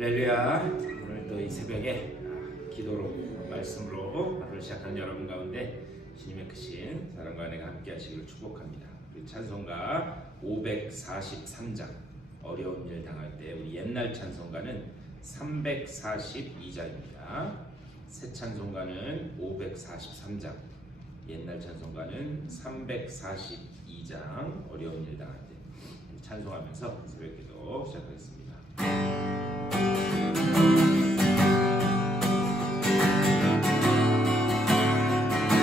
할렐루야. 오늘 또 이 새벽에 기도로 말씀으로 하루를 시작하는 여러분 가운데 주님의 크신 사랑과 은혜가 함께 하시기를 축복합니다. 우리 찬송가 543장 어려운 일 당할 때 우리 옛날 찬송가는 342장입니다. 새 찬송가는 543장, 옛날 찬송가는 342장 어려운 일 당할 때 찬송하면서 새벽 기도 시작하겠습니다.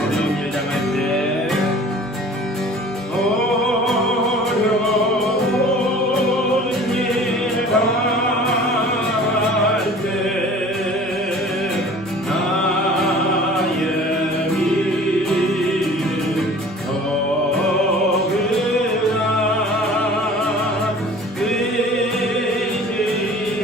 어려운 일 당할 때 어려운 일 당할 때 나의 믿음 더그라 의지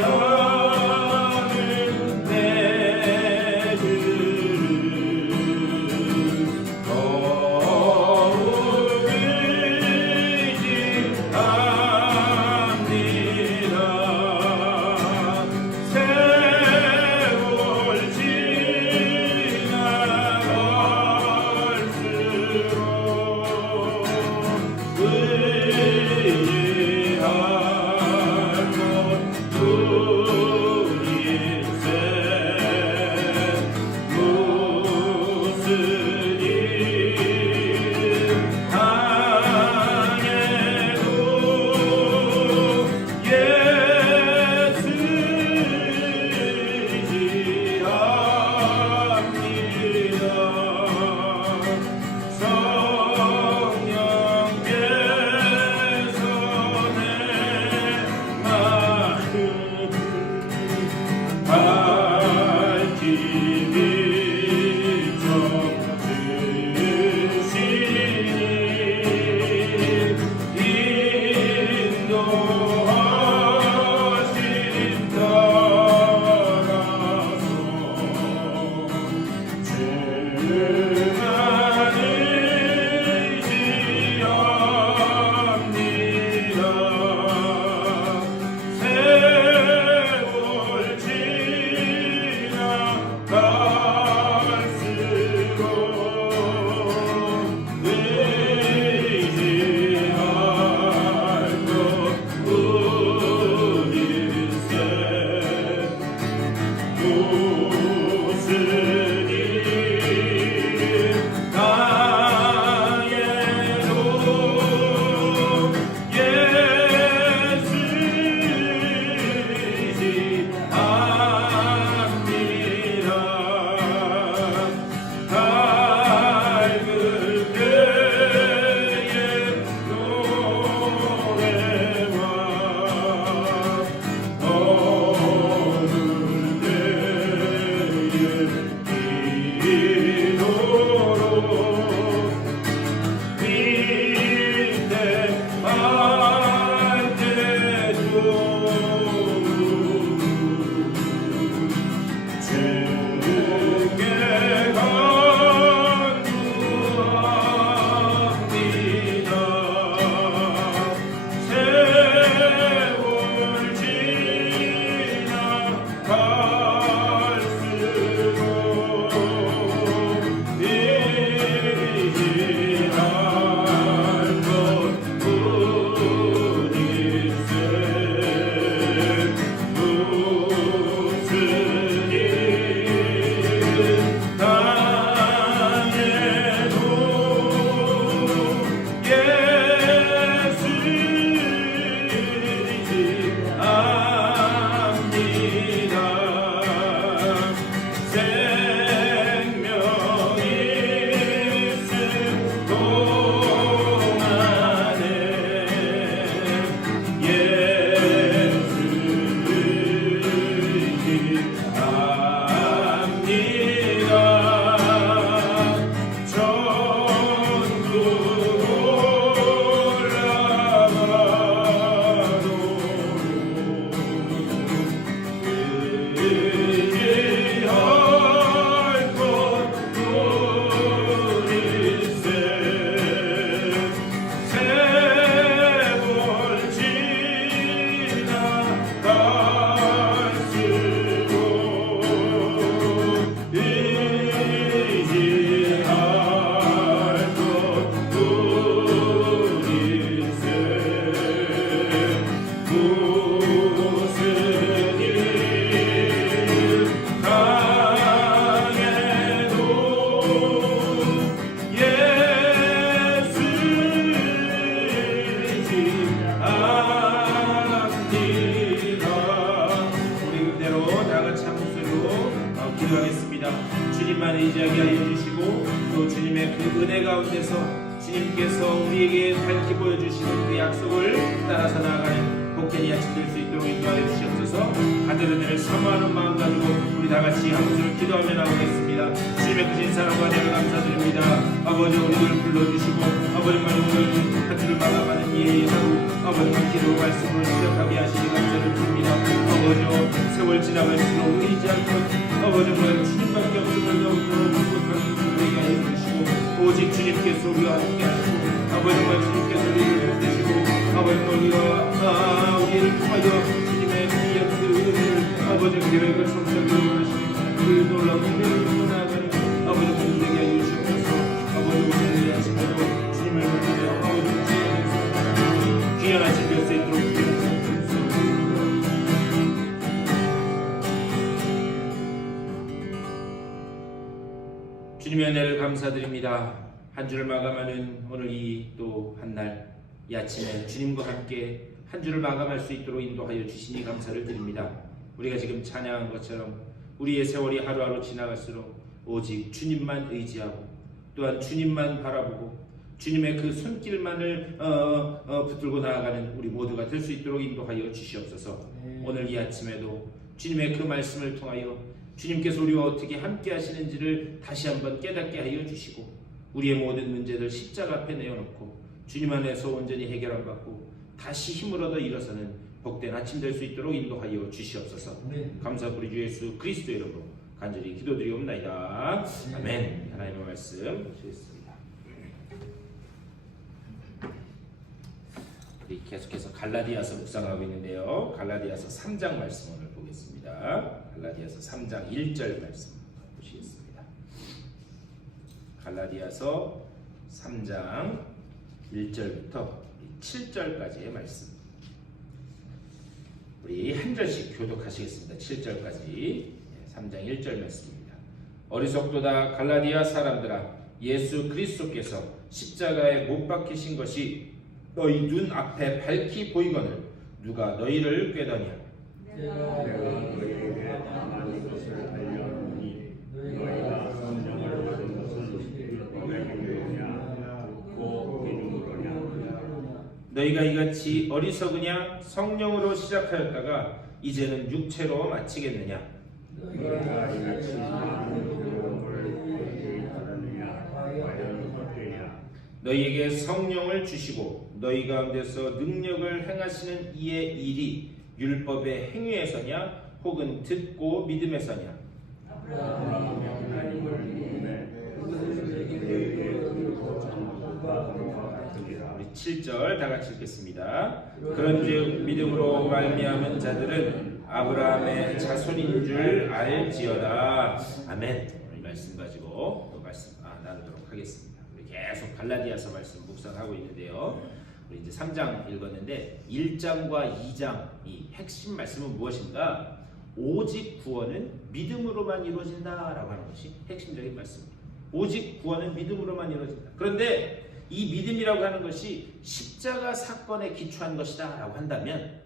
기도하겠습니다. 주님만 의지하게 하여 주시고 또 주님의 그 은혜 가운데서 주님께서 우리에게 밝히 보여주시는 그 약속을 따라서 나아가는 복된 이 아침 될 수 있도록 인도하여 주시옵소서. 받을 은혜를 사모하는 마음 가지고 우리 다같이 한 목소리를 기도하며 나오겠습니다. 주님의 크신 사랑과 은혜를 감사드립니다. 아버지, 우리를 불러주시고 아버지만 오늘 한 주를 마감하는 이 하루 아버지만 기도 말씀으로 시작하게 하시니 감사를 드립니다. 아버지, 세월 지나갈수록 의지할 것 아버지 주님밖에 없음을 더욱더 부족한 우리에게 하여 주시고 오직 주님께서 우리와 함께 하시고 아버지만 주님께서 우리를 붙드시고 아버지만 우리를 통하여 주님의 그 약속을 아버지 계획을 성취하기 원하시는 그 놀라운 은혜를 입고 나아가는 아버지 모두에게 하여 주시옵소서. 아버지 오늘 아침에도 주님을 부르며 아버지 주님께서 귀한 아침 될 수 있도록 주님의 은혜를 감사드립니다. 한 주를 마감하는 오늘 이 또 한 날 이 아침에 주님과 함께 한 주를 마감할 수 있도록 인도하여 주시니 감사를 드립니다. 우리가 지금 찬양한 것처럼 우리의 세월이 하루하루 지나갈수록 오직 주님만 의지하고 또한 주님만 바라보고 주님의 그 손길만을 붙들고 나아가는 우리 모두가 될 수 있도록 인도하여 주시옵소서. 오늘 이 아침에도 주님의 그 말씀을 통하여 주님께서 우리와 어떻게 함께 하시는지를 다시 한번 깨닫게 하여 주시고 우리의 모든 문제들 십자가 앞에 내어놓고 주님 안에서 온전히 해결함 받고 다시 힘을 얻어 일어서는 복된 아침 될 수 있도록 인도하여 주시옵소서. 감사 우리 주 예수 그리스도의 이름으로 간절히 기도드리옵나이다. 아멘. 하나님의 말씀 주셨습니다. 우리 계속해서 갈라디아서 묵상하고 있는데요. 갈라디아서 3장 말씀 오늘 보겠습니다. 갈라디아서 3장 1절 말씀 보시겠습니다. 갈라디아서 3장 1절부터 7절까지의 말씀 우리 한 절씩 교독하시겠습니다. 7절까지 3장 1절 말씀입니다. 어리석도다 갈라디아 사람들아, 예수 그리스도께서 십자가에 못 박히신 것이 너희 눈 앞에 밝히 보이거늘 누가 너희를 꾀더냐. 내가 너희에게 당한 것을 알려노니 너희가 성령을 받은 것은 율법의 행위냐 곧 믿음으로냐. 너희가 이같이 어리석으냐 성령으로 시작하였다가 이제는 육체로 마치겠느냐. 너희가 이같이 마음으로 따르느냐 과연 어떠냐. 너희에게 성령을 주시고 너희 가운데서 능력을 행하시는 이의 일이 율법의 행위에서냐 혹은 듣고 믿음에서냐. 아브라함이 하나님을 믿음에 우리 7절 다 같이 읽겠습니다. 그런즉 믿음으로 말미암은 자들은 아브라함의 자손인 줄 알지어다. 아멘. 이 말씀 가지고 또 말씀 나누도록 하겠습니다. 우리 계속 갈라디아서 말씀 묵상하고 있는데요. 우리 이제 3장 읽었는데 1장과 2장 이 핵심 말씀은 무엇인가? 오직 구원은 믿음으로만 이루어진다라고 하는 것이 핵심적인 말씀입니다. 오직 구원은 믿음으로만 이루어진다. 그런데 이 믿음이라고 하는 것이 십자가 사건에 기초한 것이다 라고 한다면,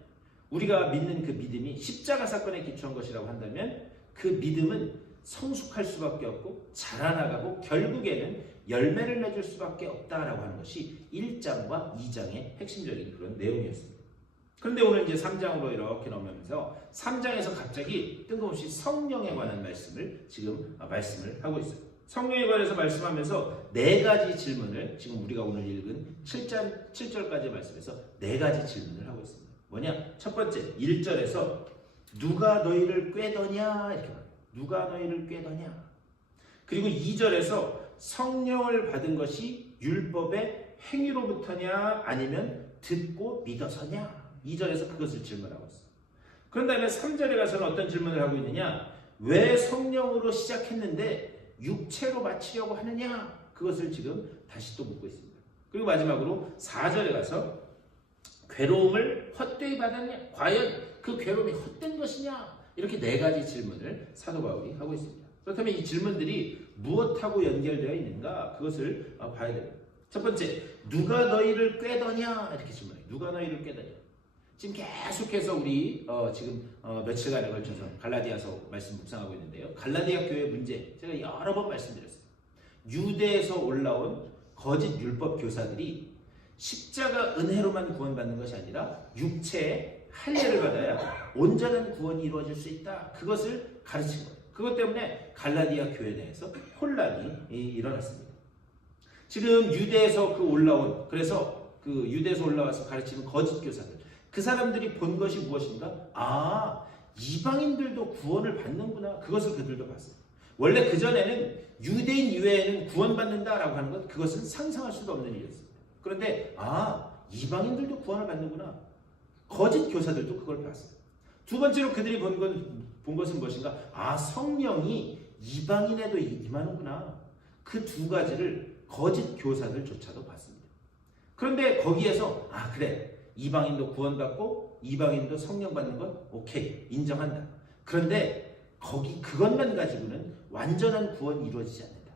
우리가 믿는 그 믿음이 십자가 사건에 기초한 것이라고 한다면 그 믿음은 성숙할 수밖에 없고 자라나가고 결국에는 열매를 맺을 수밖에 없다라고 하는 것이 1장과 2장의 핵심적인 그런 내용이었습니다. 그런데 오늘 이제 3장으로 이렇게 넘어가면서 3장에서 갑자기 뜬금없이 성령에 관한 말씀을 지금 말씀을 하고 있어요. 성령에 관해서 말씀하면서 네 가지 질문을 지금 우리가 오늘 읽은 7절까지 말씀에서 네 가지 질문을 하고 있습니다. 뭐냐? 첫 번째 1절에서 누가 너희를 꾀더냐 이렇게 말해요. 누가 너희를 꾀더냐. 그리고 2절에서 성령을 받은 것이 율법의 행위로부터냐 아니면 듣고 믿어서냐. 2절에서 그것을 질문하고 있어요. 그런 다음에 3절에 가서는 어떤 질문을 하고 있느냐. 왜 성령으로 시작했는데 육체로 마치려고 하느냐. 그것을 지금 다시 또 묻고 있습니다. 그리고 마지막으로 4절에 가서 괴로움을 헛되이 받았냐. 과연 그 괴로움이 헛된 것이냐. 이렇게 네 가지 질문을 사도 바울이 하고 있습니다. 그렇다면 이 질문들이 무엇하고 연결되어 있는가? 그것을 봐야 됩니다. 첫 번째, 누가 너희를 꾀더냐? 이렇게 질문해요. 누가 너희를 꾀더냐? 지금 계속해서 우리 지금 며칠간에 걸쳐서 갈라디아서 말씀 묵상하고 있는데요. 갈라디아 교회 문제 제가 여러 번 말씀드렸어요. 유대에서 올라온 거짓 율법 교사들이 십자가 은혜로만 구원받는 것이 아니라 육체의 할례를 받아야 온전한 구원이 이루어질 수 있다. 그것을 가르친 거예요. 그것 때문에 갈라디아 교회 내에서 혼란이 일어났습니다. 지금 유대에서 그래서 그 유대에서 올라와서 가르치는 거짓 교사들, 그 사람들이 본 것이 무엇인가? 이방인들도 구원을 받는구나. 그것을 그들도 봤어요. 원래 그전에는 유대인 이외에는 구원받는다라고 하는 것, 그것은 상상할 수도 없는 일이었습니다. 그런데 이방인들도 구원을 받는구나. 거짓 교사들도 그걸 봤어요. 두 번째로 그들이 본 것은 무엇인가? 성령이 이방인에도 임하는구나. 그 두 가지를 거짓 교사들조차도 봤습니다. 그런데 거기에서 그래, 이방인도 구원받고 이방인도 성령 받는 건 오케이, 인정한다. 그런데 그것만 가지고는 완전한 구원이 이루어지지 않는다.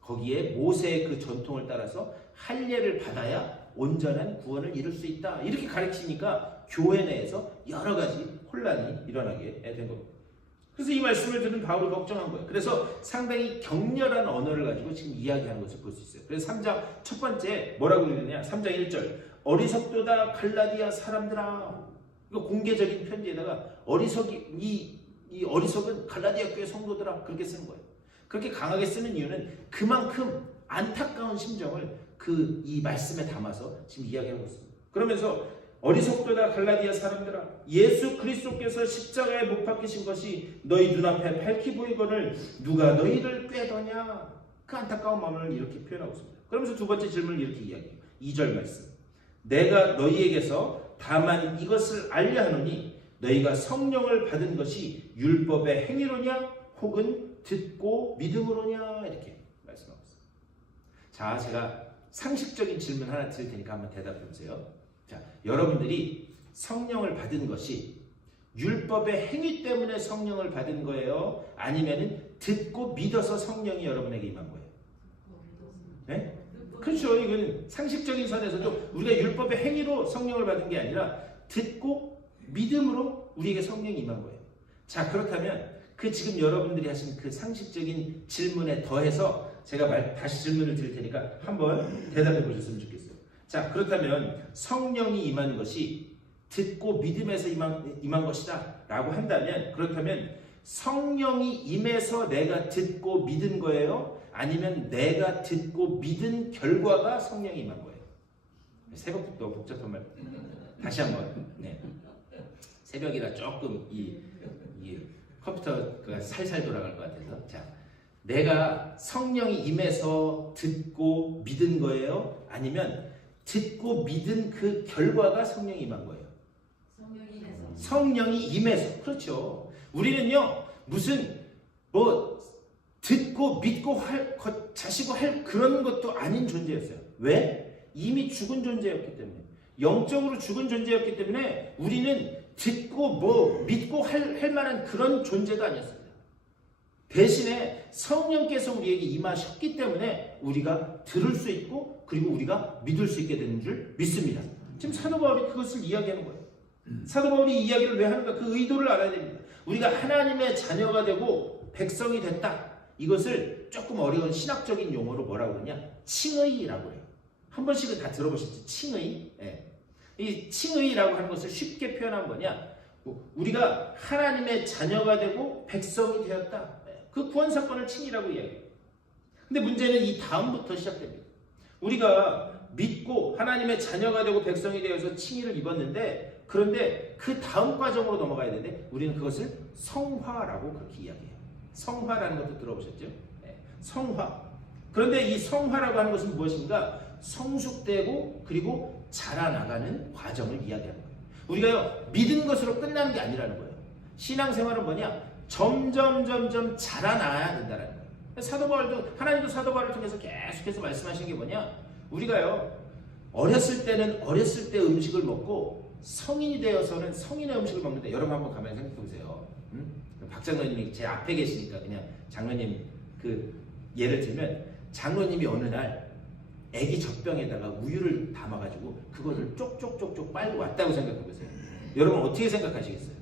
거기에 모세의 그 전통을 따라서 할례를 받아야 온전한 구원을 이룰 수 있다. 이렇게 가르치니까 교회 내에서 여러 가지 혼란이 일어나게 된 겁니다. 그래서 이 말씀을 듣는 바울이 걱정한 거예요. 그래서 상당히 격렬한 언어를 가지고 지금 이야기하는 것을 볼 수 있어요. 그래서 3장 첫 번째 뭐라고 읽느냐? 3장 1절 어리석도다 갈라디아 사람들아. 이거 공개적인 편지에다가 이 어리석은 갈라디아 교회 성도들아, 그렇게 쓰는 거예요. 그렇게 강하게 쓰는 이유는 그만큼 안타까운 심정을 이 말씀에 담아서 지금 이야기하고 있습니다. 그러면서 어리석도다 갈라디아 사람들아, 예수 그리스도께서 십자가에 못 박히신 것이 너희 눈앞에 밝히 보이거늘 누가 너희를 꾀더냐. 그 안타까운 마음을 이렇게 표현하고 있습니다. 그러면서 두 번째 질문을 이렇게 이야기해요. 2절 말씀, 내가 너희에게서 다만 이것을 알려 하노니 너희가 성령을 받은 것이 율법의 행위로냐 혹은 듣고 믿음으로냐. 이렇게 말씀하고 있습니다. 자, 제가 상식적인 질문 하나 드릴 테니까 한번 대답해 보세요. 자, 여러분들이 성령을 받은 것이 율법의 행위 때문에 성령을 받은 거예요? 아니면은 듣고 믿어서 성령이 여러분에게 임한 거예요? 네? 그렇죠. 이건 상식적인 선에서도 우리가 율법의 행위로 성령을 받은 게 아니라 듣고 믿음으로 우리에게 성령이 임한 거예요. 자, 그렇다면 지금 여러분들이 하신 그 상식적인 질문에 더해서 제가 다시 질문을 드릴 테니까 한번 대답해 보셨으면 좋겠어요. 자, 그렇다면 성령이 임한 것이 듣고 믿음에서 임한 것이다 라고 한다면, 그렇다면 성령이 임해서 내가 듣고 믿은 거예요? 아니면 내가 듣고 믿은 결과가 성령이 임한 거예요? 새벽부터 복잡한 말 다시 한번. 네. 새벽이라 조금 이 컴퓨터가 살살 돌아갈 것 같아서. 자, 내가 성령이 임해서 듣고 믿은 거예요? 아니면 듣고 믿은 그 결과가 성령이 임한 거예요? 성령이 임해서. 그렇죠. 우리는요, 무슨 듣고 믿고 자시고 할 그런 것도 아닌 존재였어요. 왜? 이미 죽은 존재였기 때문에. 영적으로 죽은 존재였기 때문에 우리는 듣고 믿고 할 만한 그런 존재가 아니었습니다. 대신에 성령께서 우리에게 임하셨기 때문에 우리가 들을 수 있고 그리고 우리가 믿을 수 있게 되는 줄 믿습니다. 지금 사도 바울이 그것을 이야기하는 거예요. 사도 바울이 이 이야기를 왜 하는가? 그 의도를 알아야 됩니다. 우리가 하나님의 자녀가 되고 백성이 됐다. 이것을 조금 어려운 신학적인 용어로 뭐라고 그러냐? 칭의라고 해요. 한 번씩은 다 들어보셨죠? 칭의. 네. 이 칭의라고 하는 것을 쉽게 표현한 뭐냐? 우리가 하나님의 자녀가 되고 백성이 되었다. 그 구원 사건을 칭의라고 이야기해요. 근데 문제는 이 다음부터 시작됩니다. 우리가 믿고 하나님의 자녀가 되고 백성이 되어서 칭의를 입었는데, 그런데 그 다음 과정으로 넘어가야 되는데 우리는 그것을 성화라고 그렇게 이야기해요. 성화라는 것도 들어보셨죠? 네. 성화. 그런데 이 성화라고 하는 것은 무엇인가? 성숙되고 그리고 자라나가는 과정을 이야기하는 거예요. 우리가요, 믿은 것으로 끝나는 게 아니라는 거예요. 신앙생활은 뭐냐? 점점 자라나야 된다는 거예요. 사도 바울도, 하나님도 사도 바울을 통해서 계속해서 말씀하신 게 뭐냐? 우리가요, 어렸을 때는 어렸을 때 음식을 먹고 성인이 되어서는 성인의 음식을 먹는데, 여러분 한번 가만히 생각해 보세요. 박 장로님이 제 앞에 계시니까 그냥 장로님 그 예를 들면, 장로님이 어느 날 애기 젖병에다가 우유를 담아가지고 그거를 쪽쪽쪽쪽 빨고 왔다고 생각해보세요. 여러분 어떻게 생각하시겠어요?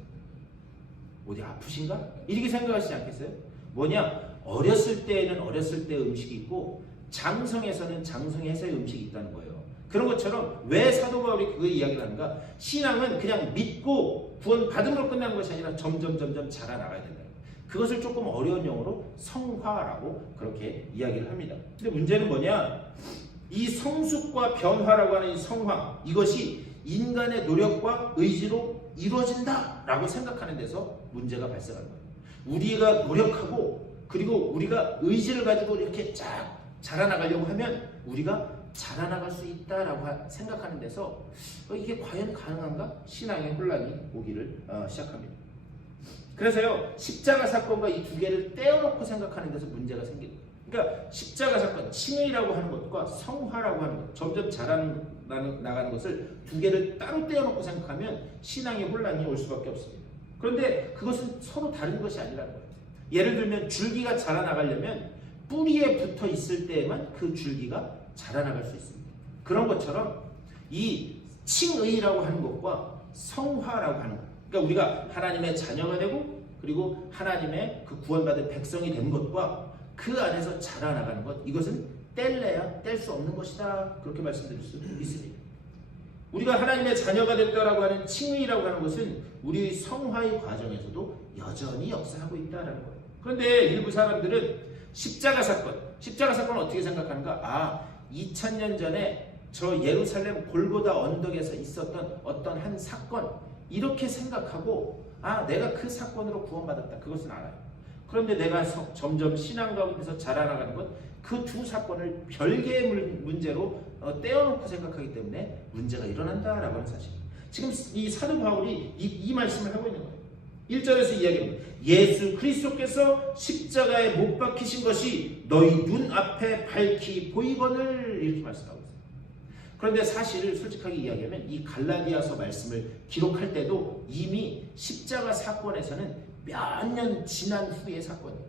어디 아프신가? 이렇게 생각하시지 않겠어요? 뭐냐? 어렸을 때에는 어렸을 때의 음식이 있고 장성에서는 장성에서의 음식이 있다는 거예요. 그런 것처럼 왜 사도 바울이 그 이야기를 하는가? 신앙은 그냥 믿고 구원 받음으로 끝나는 것이 아니라 점점 자라나가야 된다. 그것을 조금 어려운 용어로 성화라고 그렇게 이야기를 합니다. 근데 문제는 뭐냐? 이 성숙과 변화라고 하는 이 성화, 이것이 인간의 노력과 의지로 이루어진다라고 생각하는 데서 문제가 발생하는 거예요. 우리가 노력하고 그리고 우리가 의지를 가지고 이렇게 쫙 자라나가려고 하면 우리가 자라나갈 수 있다라고 생각하는 데서 이게 과연 가능한가? 신앙의 혼란이 오기를 시작합니다. 그래서요, 십자가 사건과 이 두 개를 떼어놓고 생각하는 데서 문제가 생깁니다. 그러니까 십자가 사건, 칭의라고 하는 것과 성화라고 하는 것, 점점 자라나가는 것을 두 개를 따로 떼어놓고 생각하면 신앙의 혼란이 올 수밖에 없습니다. 그런데 그것은 서로 다른 것이 아니라는 거예요. 예를 들면 줄기가 자라나가려면 뿌리에 붙어 있을 때에만 그 줄기가 자라나갈 수 있습니다. 그런 것처럼 이 칭의라고 하는 것과 성화라고 하는 것, 그러니까 우리가 하나님의 자녀가 되고 그리고 하나님의 그 구원받은 백성이 된 것과 그 안에서 자라나가는 것, 이것은 뗄래야 뗄 수 없는 것이다, 그렇게 말씀드릴 수 있습니다. 우리가 하나님의 자녀가 됐다라고 하는 칭의라고 하는 것은 우리의 성화의 과정에서도 여전히 역사하고 있다라는 거예요. 그런데 일부 사람들은 십자가 사건을 어떻게 생각하는가? 2000년 전에 저 예루살렘 골고다 언덕에서 있었던 어떤 한 사건, 이렇게 생각하고 내가 그 사건으로 구원받았다, 그것은 알아요. 그런데 내가 점점 신앙 가운데서 자라나가는 것, 그 두 사건을 별개의 문제로 떼어놓고 생각하기 때문에 문제가 일어난다라고 하는 사실. 지금 이 사도 바울이 이 말씀을 하고 있는 거예요. 1절에서 이야기합니다. 예수 그리스도께서 십자가에 못 박히신 것이 너희 눈앞에 밝히 보이거늘, 이렇게 말씀하고 있어요. 그런데 사실 솔직하게 이야기하면 이 갈라디아서 말씀을 기록할 때도 이미 십자가 사건에서는 몇 년 지난 후의 사건이에요.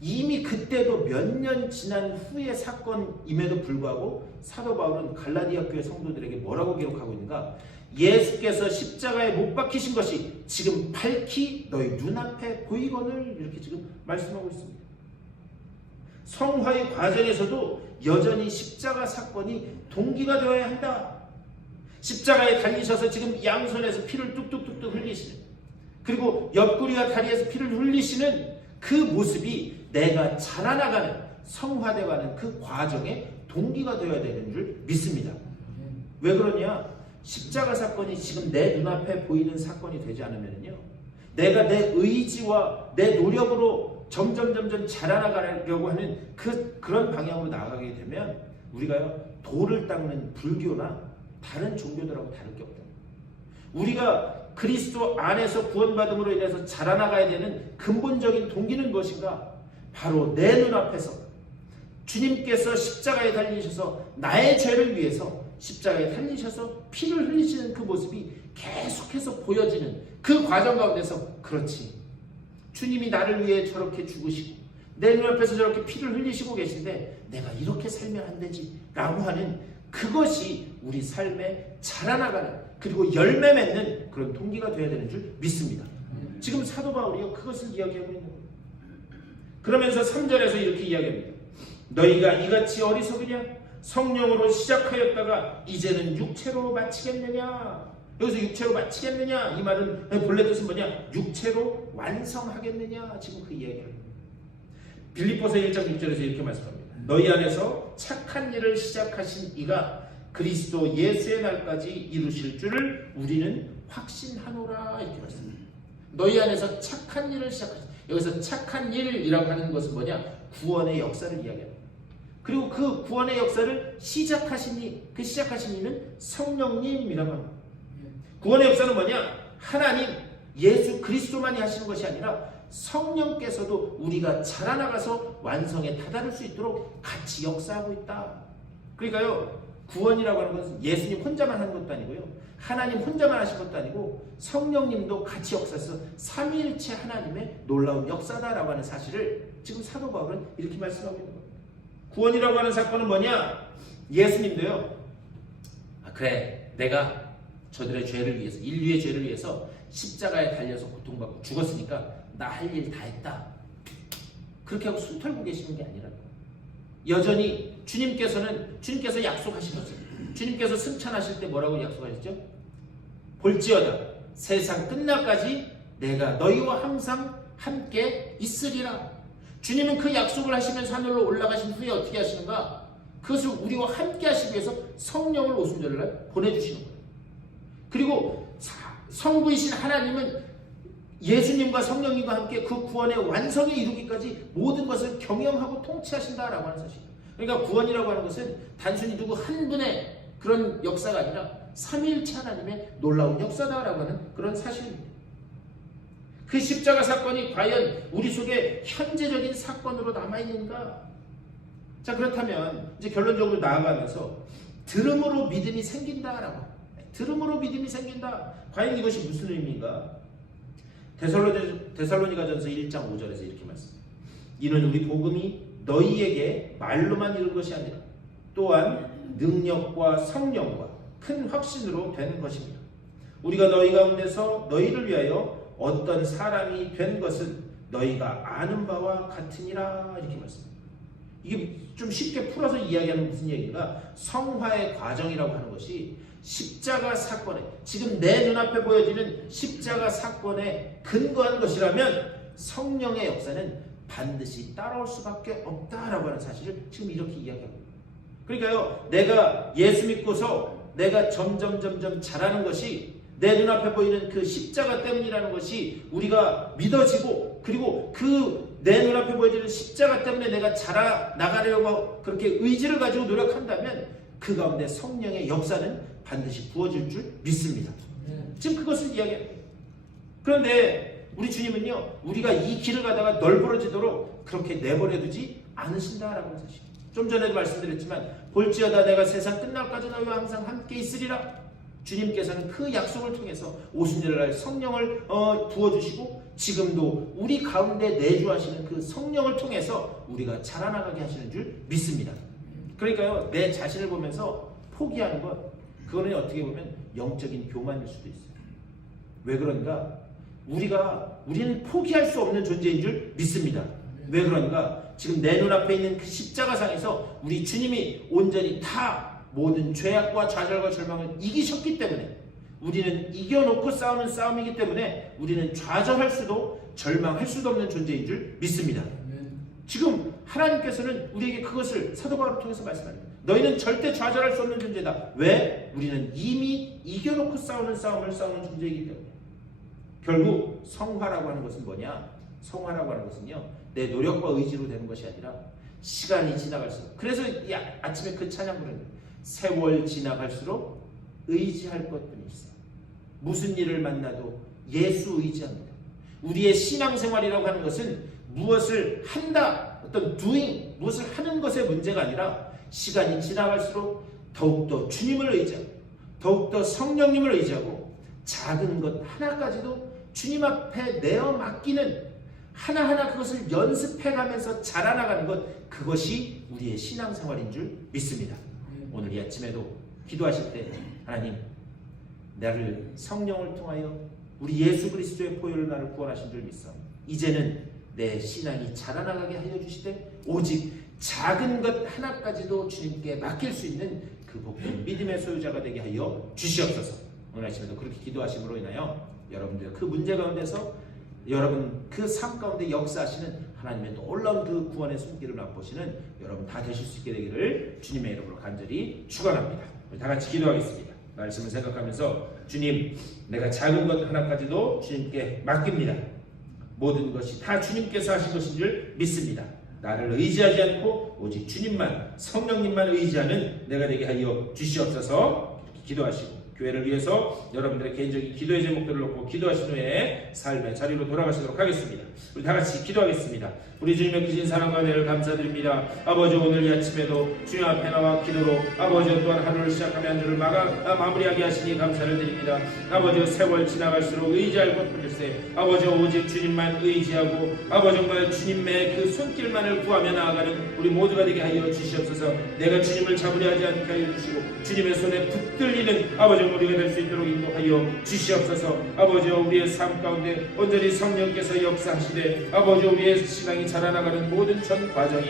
이미 그때도 몇 년 지난 후의 사건임에도 불구하고 사도 바울은 갈라디아 교회 성도들에게 뭐라고 기록하고 있는가? 예수께서 십자가에 못 박히신 것이 지금 밝히 너희 눈앞에 보이거늘, 이렇게 지금 말씀하고 있습니다. 성화의 과정에서도 여전히 십자가 사건이 동기가 되어야 한다. 십자가에 달리셔서 지금 양손에서 피를 뚝뚝뚝뚝 흘리시는, 그리고 옆구리와 다리에서 피를 흘리시는 그 모습이 내가 자라나가는, 성화되어가는 그 과정의 동기가 되어야 되는 줄 믿습니다. 왜 그러냐? 십자가 사건이 지금 내 눈앞에 보이는 사건이 되지 않으면요, 내가 내 의지와 내 노력으로 점점 자라나가려고 하는 그런 방향으로 나아가게 되면 우리가요, 돌을 닦는 불교나 다른 종교들하고 다를 게 없다. 우리가 그리스도 안에서 구원받음으로 인해서 자라나가야 되는 근본적인 동기는 무엇인가? 바로 내 눈앞에서 주님께서 십자가에 달리셔서 나의 죄를 위해서 십자가에 달리셔서 피를 흘리시는 그 모습이 계속해서 보여지는 그 과정 가운데서, 그렇지, 주님이 나를 위해 저렇게 죽으시고 내 눈앞에서 저렇게 피를 흘리시고 계신데 내가 이렇게 살면 안 되지 라고 하는 그것이 우리 삶에 자라나가는, 그리고 열매 맺는 그런 동기가 되어야 되는 줄 믿습니다. 지금 사도 바울이요, 그것을 이야기하고 있는 거예요. 그러면서 3절에서 이렇게 이야기합니다. 너희가 이같이 어리석으냐? 성령으로 시작하였다가 이제는 육체로 마치겠느냐? 여기서 육체로 마치겠느냐? 이 말은 본래 뜻은 뭐냐? 육체로 완성하겠느냐? 지금 그 이야기를 합니다. 빌립보서 1장 6절에서 이렇게 말씀합니다. 너희 안에서 착한 일을 시작하신 이가 그리스도 예수의 날까지 이루실 줄을 우리는 확신하노라, 이렇게 말씀합니다. 너희 안에서 착한 일을 시작하신, 여기서 착한 일이라고 하는 것은 뭐냐? 구원의 역사를 이야기합니다. 그리고 그 구원의 역사를 시작하신 이는 성령님이라고 합니다. 구원의 역사는 뭐냐? 하나님, 예수 그리스도만이 하시는 것이 아니라 성령께서도 우리가 자라나가서 완성에 다다를 수 있도록 같이 역사하고 있다. 그러니까요, 구원이라고 하는 것은 예수님 혼자만 하는 것도 아니고요, 하나님 혼자만 하신 것도 아니고 성령님도 같이 역사해서 삼위일체 하나님의 놀라운 역사다라고 하는 사실을 지금 사도 바울은 이렇게 말씀하고 있는 겁니다. 구원이라고 하는 사건은 뭐냐? 예수님도요. 그래, 내가 저들의 죄를 위해서, 인류의 죄를 위해서 십자가에 달려서 고통받고 죽었으니까 나 할 일 다 했다. 그렇게 하고 숨 털고 계시는 게 아니라 여전히 주님께서 약속하시면서 주님께서 승천하실 때 뭐라고 약속하셨죠? 볼지어다 세상 끝날까지 내가 너희와 항상 함께 있으리라. 주님은 그 약속을 하시면서 하늘로 올라가신 후에 어떻게 하시는가? 그것을 우리와 함께 하시기 위해서 성령을 오순절날 보내주시는 거예요. 그리고 성부이신 하나님은 예수님과 성령님과 함께 그 구원의 완성에 이루기까지 모든 것을 경영하고 통치하신다라고 하는 사실이에요. 그러니까 구원이라고 하는 것은 단순히 누구 한 분의 그런 역사가 아니라 삼위일체 하나님의 놀라운 역사다라고 하는 그런 사실입니다. 그 십자가 사건이 과연 우리 속에 현재적인 사건으로 남아있는가? 자, 그렇다면 이제 결론적으로 나아가면서 들음으로 믿음이 생긴다라고. 들음으로 믿음이 생긴다. 과연 이것이 무슨 의미인가? 데살로니가전서 1장 5절에서 이렇게 말씀합니다. 이는 우리 복음이 너희에게 말로만 이룬 것이 아니라 또한 능력과 성령과 큰 확신으로 되는 것입니다. 우리가 너희 가운데서 너희를 위하여 어떤 사람이 된 것은 너희가 아는 바와 같으니라. 이렇게 말씀합니다. 이게 좀 쉽게 풀어서 이야기하는 무슨 얘기인가? 성화의 과정이라고 하는 것이 십자가 사건에, 지금 내 눈앞에 보여지는 십자가 사건에 근거한 것이라면 성령의 역사는 반드시 따라올 수밖에 없다라고 하는 사실을 지금 이렇게 이야기합니다. 그러니까요, 내가 예수 믿고서 내가 점점 자라는 것이 내 눈앞에 보이는 그 십자가 때문이라는 것이 우리가 믿어지고, 그리고 그 내 눈앞에 보여지는 십자가 때문에 내가 자라나가려고 그렇게 의지를 가지고 노력한다면 그 가운데 성령의 역사는 반드시 부어질 줄 믿습니다. 지금 그것을 이야기합니다. 그런데 우리 주님은요, 우리가 이 길을 가다가 널브러지도록 그렇게 내버려두지 않으신다라고 하는 사실. 좀 전에도 말씀드렸지만 볼지어다 내가 세상 끝날까지 너희와 항상 함께 있으리라. 주님께서는 그 약속을 통해서 오순절날 성령을 부어주시고 지금도 우리 가운데 내주하시는 그 성령을 통해서 우리가 자라나가게 하시는 줄 믿습니다. 그러니까요, 내 자신을 보면서 포기하는 것, 그거는 어떻게 보면 영적인 교만일 수도 있어요. 왜 그런가? 우리는 포기할 수 없는 존재인 줄 믿습니다. 왜 그런가? 지금 내 눈앞에 있는 그 십자가상에서 우리 주님이 온전히 다 모든 죄악과 좌절과 절망을 이기셨기 때문에, 우리는 이겨놓고 싸우는 싸움이기 때문에 우리는 좌절할 수도 절망할 수도 없는 존재인 줄 믿습니다. 지금 하나님께서는 우리에게 그것을 사도 바울을 통해서 말씀합니다. 너희는 절대 좌절할 수 없는 존재다. 왜? 우리는 이미 이겨놓고 싸우는 싸움을 싸우는 존재이기 때문에. 결국 성화라고 하는 것은 뭐냐? 성화라고 하는 것은요, 내 노력과 의지로 되는 것이 아니라 시간이 지나갈수록, 그래서 아침에 그 찬양 부르는 세월 지나갈수록 의지할 것뿐이 있어. 무슨 일을 만나도 예수 의지합니다. 우리의 신앙생활이라고 하는 것은 무엇을 한다, 어떤 doing, 무엇을 하는 것의 문제가 아니라 시간이 지나갈수록 더욱더 주님을 의지하고 더욱더 성령님을 의지하고 작은 것 하나까지도 주님 앞에 내어 맡기는, 하나하나 그것을 연습해가면서 자라나가는 것, 그것이 우리의 신앙생활인 줄 믿습니다. 오늘 이 아침에도 기도하실 때 하나님, 나를 성령을 통하여 우리 예수 그리스도의 보혈로 나를 구원하신 줄 믿사 이제는 내 신앙이 자라나가게 하여 주시되 오직 작은 것 하나까지도 주님께 맡길 수 있는 그 복된 믿음의 소유자가 되게 하여 주시옵소서. 오늘 아침에도 그렇게 기도하심으로 인하여 여러분들 그 문제 가운데서, 여러분 그 삶 가운데 역사하시는 하나님의 놀라운 그 구원의 손길을 맛보시는 여러분 다 되실 수 있게 되기를 주님의 이름으로 간절히 축원합니다. 우리 다 같이 기도하겠습니다. 말씀을 생각하면서, 주님, 내가 작은 것 하나까지도 주님께 맡깁니다. 모든 것이 다 주님께서 하신 것인 줄 믿습니다. 나를 의지하지 않고 오직 주님만, 성령님만 의지하는 내가 되게 하여 주시옵소서. 이렇게 기도하시고 교회를 위해서 여러분들의 개인적인 기도의 제목들을 놓고 기도하신 후에 삶의 자리로 돌아가시도록 하겠습니다. 우리 다 같이 기도하겠습니다. 우리 주님의 크신 사랑과 은혜를 감사드립니다. 아버지, 오늘 이 아침에도 주님 앞에 나와 기도로 아버지 또한 하루를 시작하며 한 주를 마무리하게 하시니 감사를 드립니다. 아버지, 세월 지나갈수록 의지할 것뿐일세 아버지 오직 주님만 의지하고 아버지 정말 주님의 그 손길만을 구하며 나아가는 우리 모두가 되게 하여 주시옵소서. 내가 주님을 잡으려 하지 않게 하여 주시고 주님의 손에 붙들리는 아버지 우리가 될 수 있도록 인도하여 주시옵소서. 아버지, 우리의 삶 가운데 온전히 성령께서 역사하시되 아버지 우리의 신앙이 자라나가는 모든 전 과정이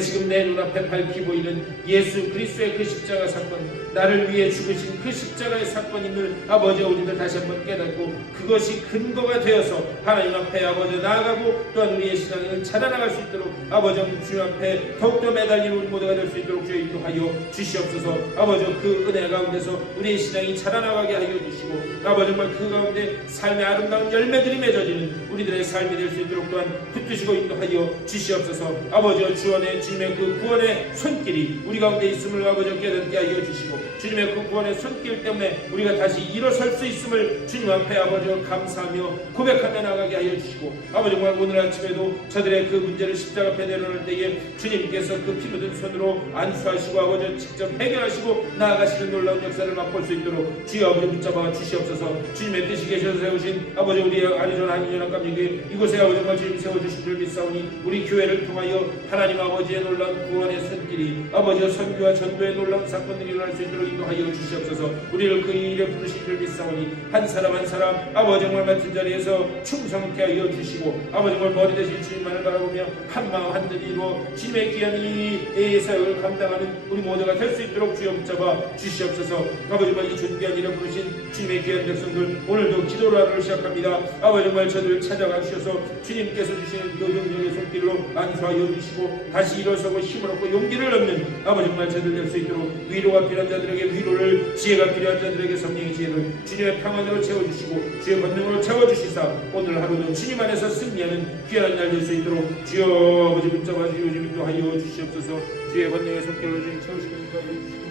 지금 내 눈앞에 밝히 보이는 예수 그리스도의 그 십자가 사건, 나를 위해 죽으신 그 십자가의 사건임을 아버지 우리들 다시 한번 깨닫고 그것이 근거가 되어서 하나님 앞에 아버지 나아가고 또한 우리의 신앙을 자라나갈 수 있도록 아버지 주님 앞에 더욱더 매달리는 우리 모두가 될 수 있도록 주여 인도하여 주시옵소서. 아버지, 그 은혜 가운데서 우리의 신앙이 자라나가게 하여 주시고 아버지 정말 그 가운데 삶의 아름다운 열매들이 맺어지는 우리들의 삶이 될 수 있도록 또한 붙드시고 인도하여 주시옵소서. 아버지, 주원의 주님의 그 구원의 손길이 우리 가운데 있음을 아버지 깨닫게 하여 주시고 주님의 그 구원의 손길 때문에 우리가 다시 일어설 수 있음을 주님 앞에 아버지 감사하며 고백하며 나가게 하여 주시고 아버지 정말 오늘 아침에도 저들의 그 문제를 십자가 앞에 내려놓을 때에 주님께서 그 피 묻은 손으로 안수하시고 아버지 직접 해결하시고 나아가시는 놀라운 역사를 맛볼 수 있도록 주여 아버지 붙잡아 주시옵소서. 주님의 뜻이 계셔서 세우신 아버지 우리의 아리조나 한인연합 감리교회 이곳에 아버지 정말 주님 세워주신 줄 믿사오니 우리 교회를 통하여 하나님 아버지의 놀라운 구원의 손길이 아버지의 선교와 전도의 놀라운 사건들이 일어날 수 있도록 인도하여 주시옵소서. 우리를 그 일에 부르신 줄 믿사오니 한 사람 한 사람 아버지 정말 맡은 자리에서 충성케 하여 주시고 아버지 정말 머리 대신 주님만을 바라보며 한마음 한뜻 이루어 주님의 귀한 이 사역을 감당하는 우리 모두가 될 수 있도록 주여 붙잡아 주시옵소서. 아버지 정말 이 존귀한 일에 부르신 주님의 귀한 백성들 오늘도 기도로 하루를 시작합니다. 아버지 정말 저들을 찾아가 주셔서 주님께서 주시는 그 능력의 손길로 안수하여 주시고 다시 일어서고 힘을 얻고 용기를 얻는 아버지 정말 저들 될 수 있도록 위로가 필요한 자들에게 위로를, 지혜가 필요한 자들에게 성령의 지혜를 주님의 평안으로 채워주시고 주의 권능으로 채워주시사 오늘 하루도 주님 안에서 승리하는 귀한 날 될 수 있도록 주여 아버지 붙잡아 주시고 인도하여 주시옵소서. 주의 권능의 손길로 주님 채우시고 인도하여 주시고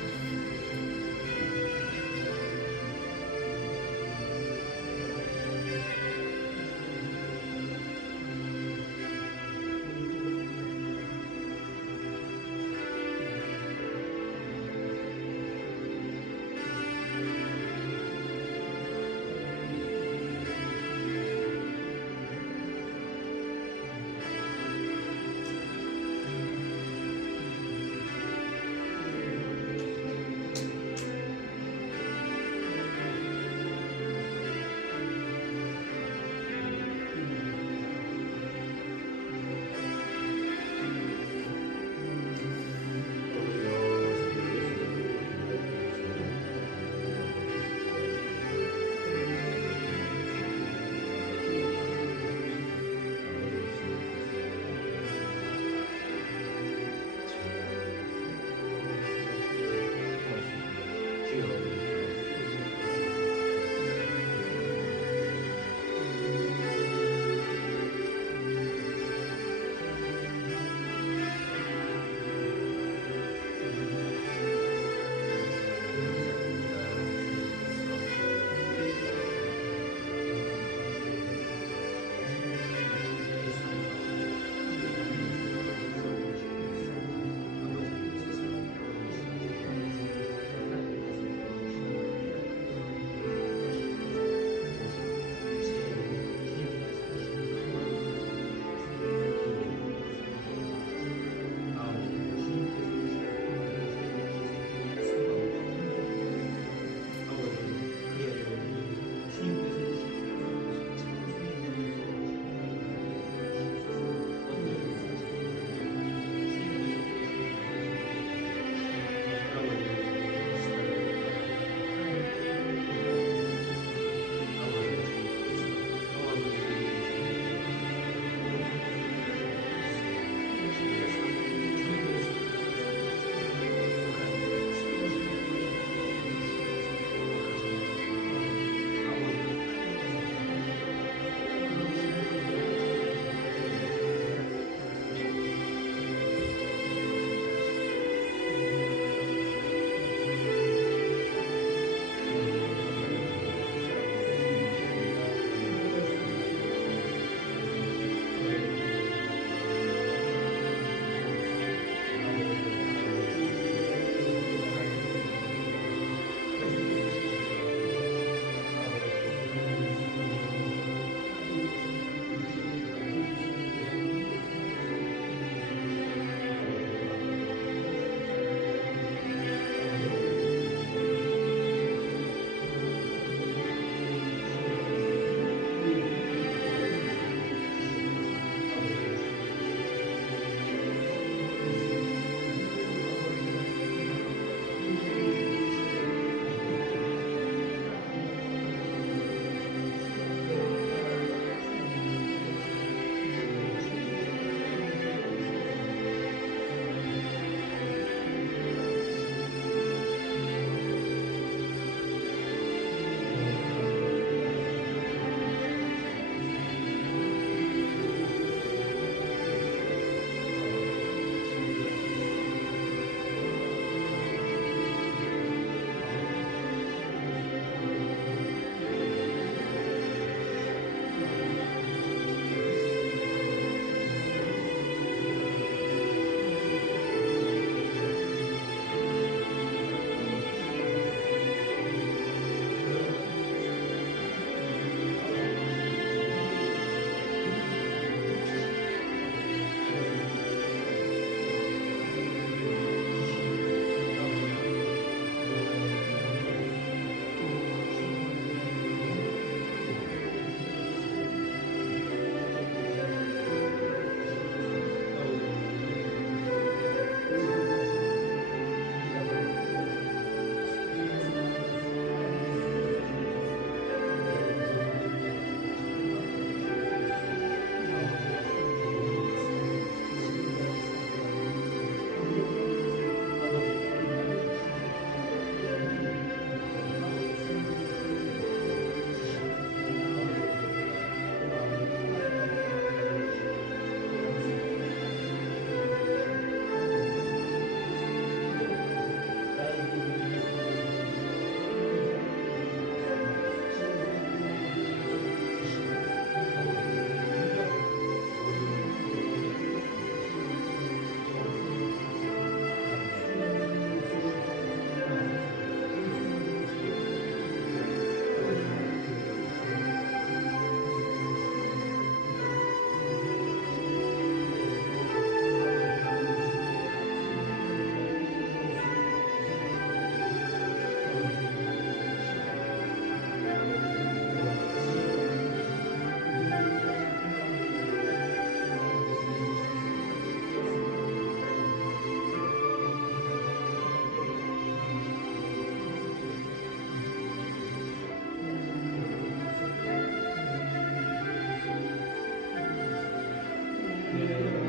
내